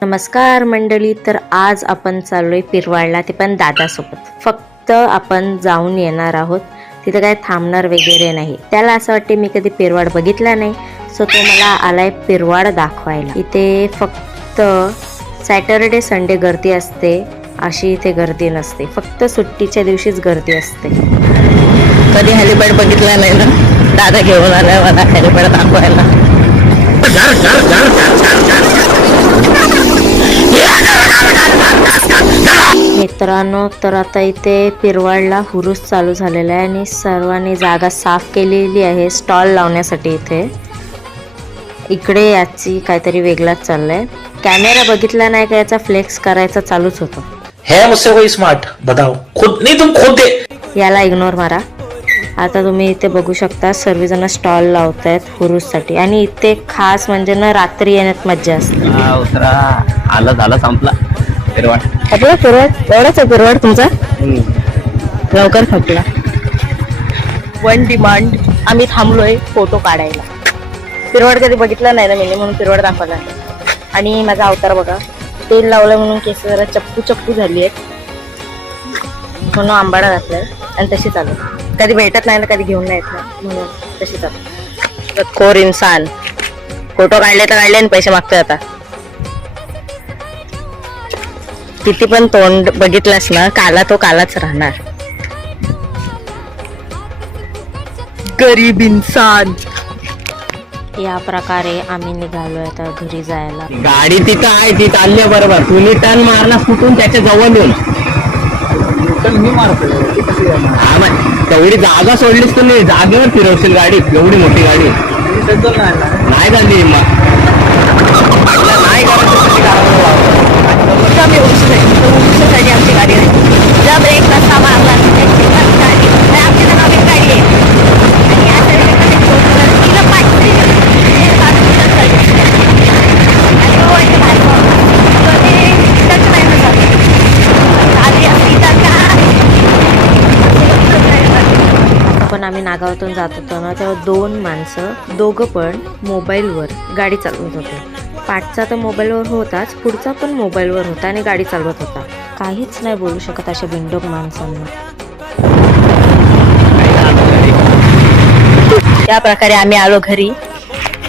नमस्कार मंडळी. तर आज आपण चाललोय पिरवाळला, ते पण दादासोबत. फक्त आपण जाऊन येणार आहोत, तिथे काय थांबणार वगैरे नाही. त्याला असं वाटते मी कधी पिरवाड बघितला नाही, सो तो मला आलाय पिरवाड दाखवायला. इथे फक्त सॅटरडे संडे गर्दी असते, अशी इथे गर्दी नसते. फक्त सुट्टीच्या दिवशीच गर्दी असते. कधी हेलिपॅड बघितला नाही ना, दादा घेऊन आलाय मला हेलिपॅड दाखवायला. मित्रांनो, तर आता इथे पिरवाडला हुरूस चालू झालेला आहे आणि सर्वांनी जागा साफ केलेली आहे स्टॉल लावण्यासाठी. इकडे याची काहीतरी वेगळाच चाललंय. कॅमेरा बघितला नाही का, याचा फ्लेक्स करायचा चालूच होतो. है मुझसे कोई स्मार्ट? बताओ. खुद नहीं, तुम खुद दे. याला इग्नोर मारा. आता तुम्ही इथे बघू शकता सर्वजण स्टॉल लावतायत हुरूससाठी. आणि इथे खास म्हणजे ना, रात्री येण्यात मज्जा असते. उतरा आलं झालं संपला पिरवाड. आपला पिरवाड एवढाच आहे. पिरवाड तुमचा लवकर संपला. वन डिमांड, आम्ही थांबलोय फोटो काढायला. पिरवाड कधी बघितला नाही ना मी, म्हणून पिरवाड दाखवला. आणि माझा अवतार बघा, तेल लावलं म्हणून केस जरा चप्पू झाली आहे, म्हणून आंबाडा घातलाय आणि तशी चालू. कधी भेटत नाही ना, कधी घेऊन नाही येत ना, म्हणून तशी चालू. खोर इन्सान. फोटो काढले तर काढले आणि पैसे मागतोय आता. किती पण तोंड बघितलंस ना, काला तो कालाच राहणार. गरीब इन्सान. या प्रकारे आम्ही निघालोय आता घरी जायला. गाडी तिथं आहे, ती चालली आहे बरोबर. तुम्ही टर्न मारला फुटून त्याच्या जवळ येऊन. तेवढी जागा सोडलीस तुम्ही, जागेवर फिरवशील गाडी. एवढी मोठी गाडी नाही झाली. नाही आमची गाडी आहे. जर ब्रेक नसता मारला आमची नवीन गाडी आहे. पण आम्ही नागावातून जात होतो ना, तेव्हा दोन माणसं, दोघं पण मोबाईलवर गाडी चालवत होते. पाठचा तर मोबाईलवर होताच, पुढचा पण मोबाईलवर होता आणि गाडी चालवत होता. काहीच नाही बोलू शकत अशा बिंडोक माणसांना. त्या प्रकारे आम्ही आलो घरी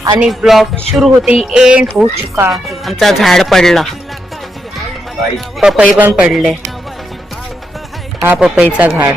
आणि ब्लॉग सुरू होते. एंड हो चुका. आमचा झाड पडला, पपई पण पडले. हा पपईचा झाड.